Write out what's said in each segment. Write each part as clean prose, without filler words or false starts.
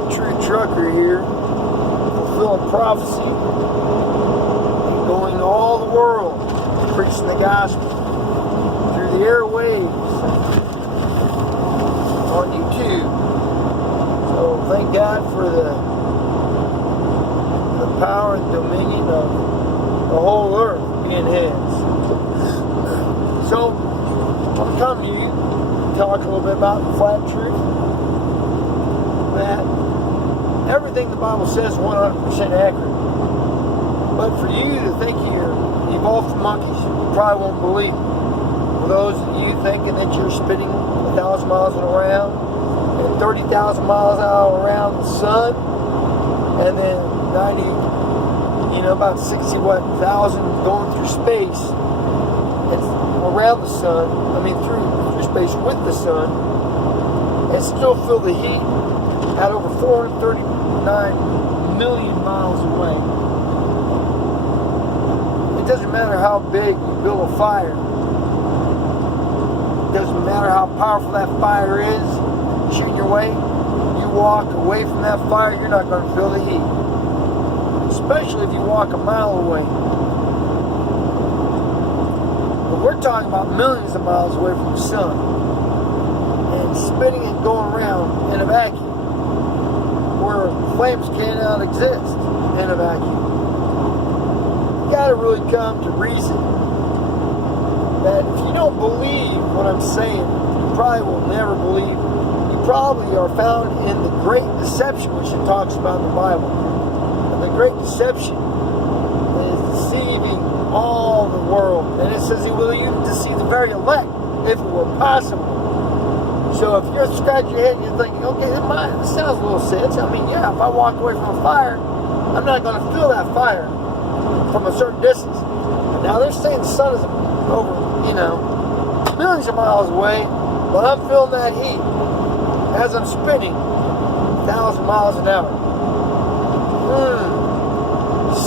Flat Truth Trucker here, fulfilling prophecy, and going to all the world, preaching the gospel through the airwaves on YouTube. So thank God for the power and dominion of the whole earth being His. So I'm coming to you to talk a little bit about the flat truth. That everything the Bible says is 100% accurate. But for you to think you're evolved from monkeys, you probably won't believe it. For those of you thinking that you're spinning 1,000 miles around and 30,000 miles out around the sun, and then 90, about 60,000 going through space and around the sun, through space with the sun, and still feel the heat at over 439 million miles away. It doesn't matter how big you build a fire. It doesn't matter how powerful that fire is shooting your way. You walk away from that fire, you're not going to feel the heat. Especially if you walk a mile away. But we're talking about millions of miles away from the sun. And spinning and going around in a vacuum. Where flames cannot exist in a vacuum. You gotta really come to reason that if you don't believe what I'm saying, you probably will never believe. You probably are found in the great deception which it talks about in the Bible. And the great deception is deceiving all the world. And it says He will even deceive the very elect if it were possible. So if you're scratching your head and you're thinking, okay, this sounds a little sense. If I walk away from a fire, I'm not going to feel that fire from a certain distance. Now they're saying the sun is over, millions of miles away, but I'm feeling that heat as I'm spinning 1,000 miles an hour.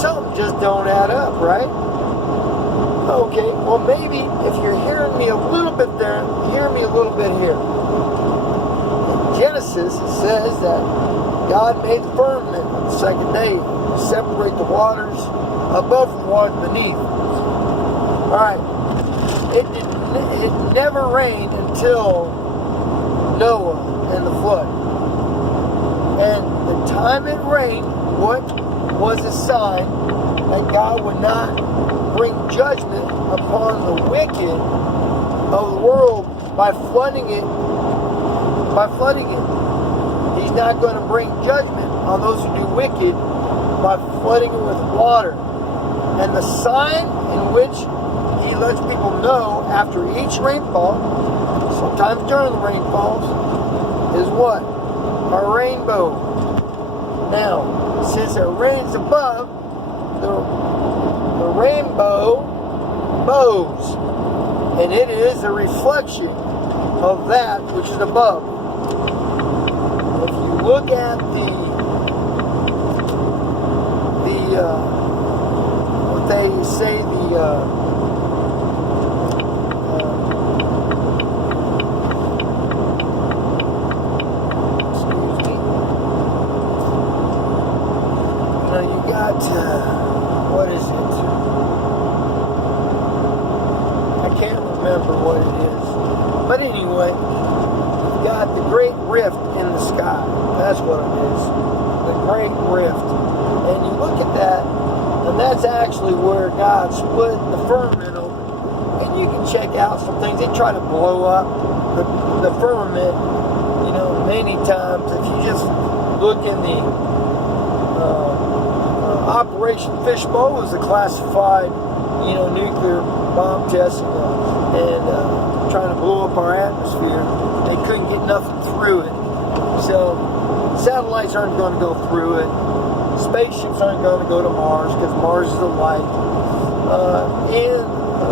Something just don't add up, right? Okay, well maybe if you're hearing me a little bit there, hear me a little bit here. Genesis, it says that God made the firmament on the second day to separate the waters above from the waters beneath. Alright, it never rained until Noah and the flood. And the time it rained, what was a sign that God would not bring judgment upon the wicked of the world by flooding it. He's not going to bring judgment on those who do wicked by flooding it with water. And the sign in which He lets people know after each rainfall, sometimes during the rainfalls, is what? A rainbow. Now, since it rains above, the rainbow bows. And it is a reflection of that which is above. If you look at what they say, excuse me. You got, what is it? I can't remember what it is. But anyway, you got the Great Rift in the sky. That's what it is. The Great Rift. And you look at that, and that's actually where God split the firmament open. And you can check out some things. They try to blow up the firmament, many times. If you just look in the Operation Fishbowl, was a classified, nuclear bomb test and trying to blow up our atmosphere. They couldn't get nothing through it. So satellites aren't going to go through it. Spaceships aren't going to go to Mars because Mars is a light. And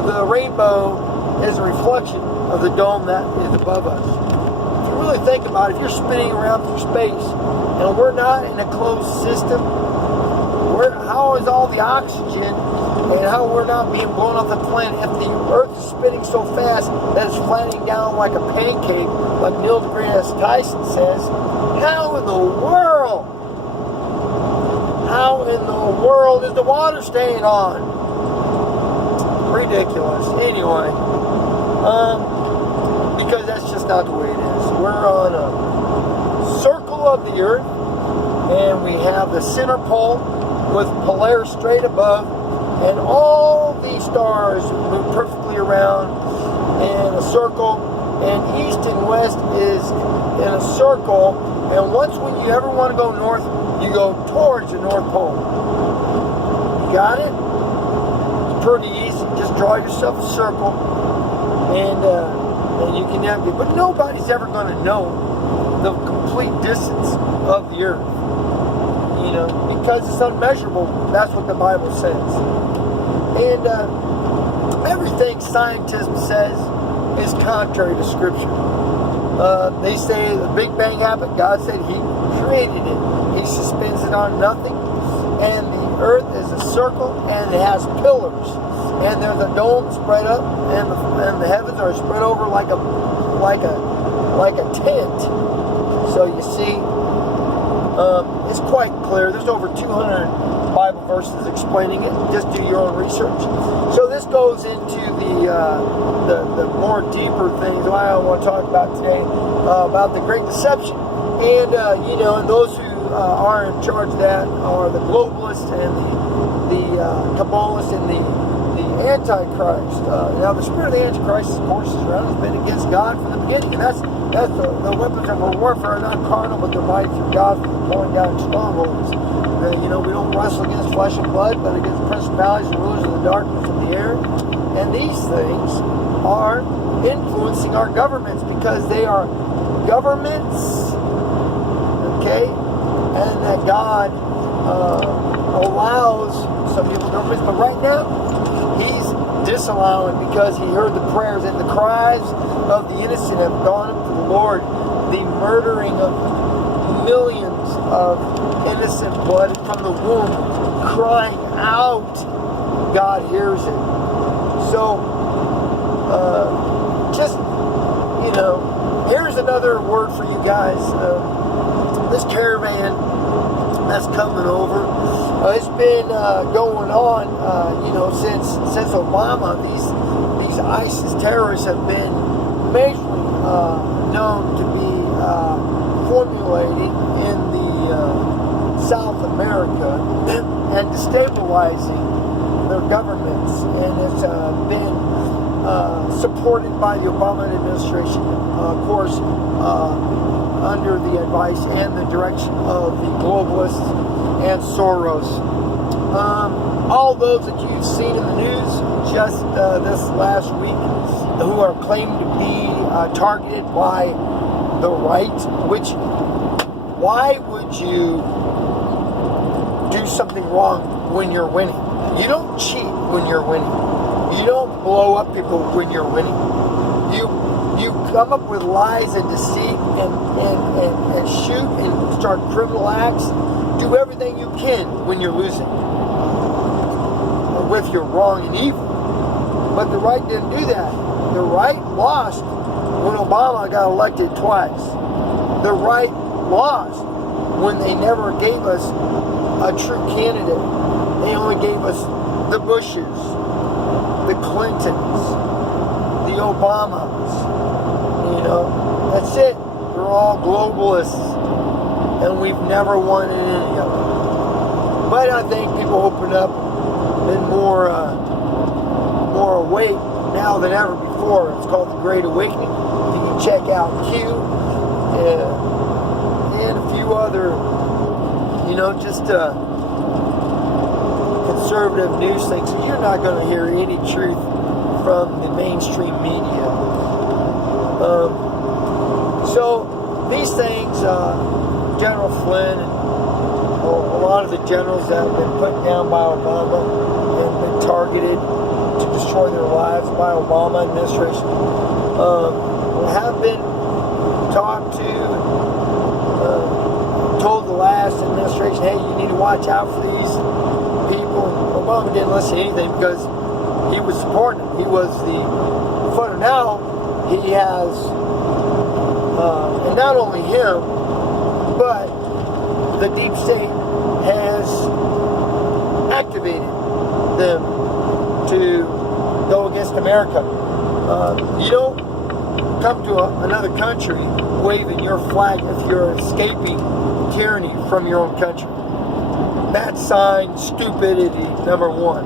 the rainbow is a reflection of the dome that is above us. If you really think about it, if you're spinning around through space and we're not in a closed system, how is all the oxygen and how we're not being blown off the planet if the Earth is spinning so fast that it's flattening down like a pancake, like Neil deGrasse Tyson says? How in the world world is the water staying on? Ridiculous. Anyway, because that's just not the way it is. We're on a circle of the earth, and we have the center pole with Polaris straight above, and all these stars move perfectly around in a circle, and east and west is in a circle, and once when you ever want to go north, you go towards the North Pole. You got it? It's pretty easy. Just draw yourself a circle, and you can navigate. But nobody's ever going to know the complete distance of the earth. You know, because it's unmeasurable. That's what the Bible says. And everything scientism says is contrary to Scripture. They say the Big Bang happened. God said He created it. He suspends it on nothing. And the earth is a circle, and it has pillars. And there's a dome spread up, and the heavens are spread over like a tent. So you see, it's quite clear. There's over 200 Bible verses explaining it. Just do your own research. So this goes into the more deeper things I want to talk about today, about the Great Deception. And and those who are in charge of that are the globalists and the Kabbalists and the Antichrist. Now the spirit of the Antichrist, of course, is around, has been against God from the beginning, and that's the weapons of our warfare are not carnal, but they're mighty through God for the pulling down strongholds. We don't wrestle against flesh and blood, but against principalities and rulers of the darkness of the air. And these things are influencing our governments because they are governments, okay, and that God allows some evil governments, but right now He's disallowing because He heard the prayers and the cries of the innocent have gone up to the Lord. The murdering of millions of innocent blood from the womb crying out, God hears it. So here's another word for you guys. This caravan that's coming over, it's been going on since Obama. These ISIS terrorists have been majorly known to be formulating in the South America and destabilizing their governments, and it's been supported by the Obama administration, of course, under the advice and the direction of the globalists and Soros. All those that you've seen in the news just this last week who are claimed to be targeted by the right, why would you do something wrong when you're winning? You don't cheat when you're winning. You don't blow up people when you're winning. You come up with lies and deceit and shoot and start criminal acts. Do everything you can when you're losing, with your wrong and evil. But the right didn't do that. The right lost when Obama got elected twice. The right lost when they never gave us a true candidate. They only gave us the Bushes, the Clintons, the Obamas. That's it. We're all globalists, and we've never won in any of them. But I think people open up and more awake now than ever before. It's called the Great Awakening. You can check out Q and a few other, conservative news things. So you're not going to hear any truth from the mainstream media. So these things, General Flynn and a lot of the generals that have been put down by Obama and been targeted to destroy their lives by Obama administration have been talked to, told the last administration, hey, you need to watch out for these people. Obama didn't listen to anything because he was supporting them. He was the footer. Now he has, and not only him, but the deep state has motivated them to go against America. You don't come to another country waving your flag if you're escaping tyranny from your own country. That's sign stupidity number one.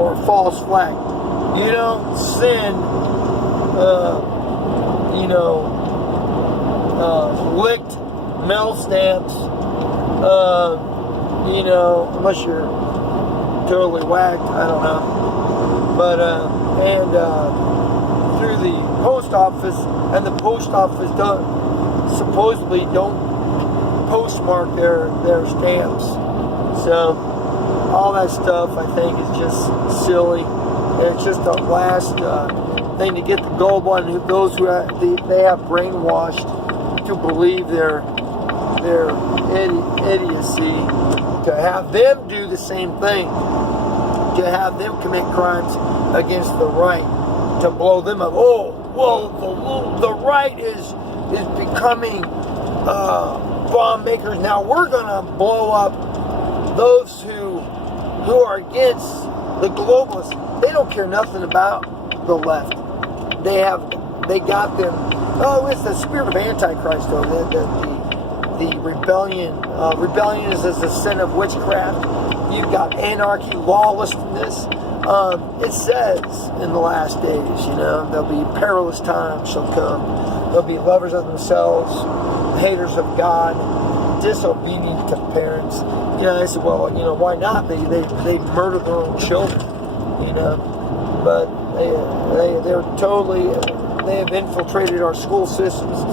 Or false flag. You don't send, licked mail stamps, unless you're totally whacked, I don't know. But, through the post office, and the post office supposedly don't postmark their stamps. So, all that stuff, I think, is just silly. It's just the last thing to get the gullible and those who they have brainwashed to believe their idiocy, to have them do the same thing, to have them commit crimes against the right, to blow them up. Oh, well, the right is becoming bomb makers. Now we're gonna blow up those who are against the globalists. They don't care nothing about the left. They got them. Oh, it's the spirit of Antichrist, though. The rebellion. Rebellion is a sin of witchcraft. You've got anarchy, lawlessness. It says in the last days, there'll be perilous times shall come. There'll be lovers of themselves, haters of God, disobedient to parents. I said, well, why not? They murder their own children, but they have infiltrated our school systems.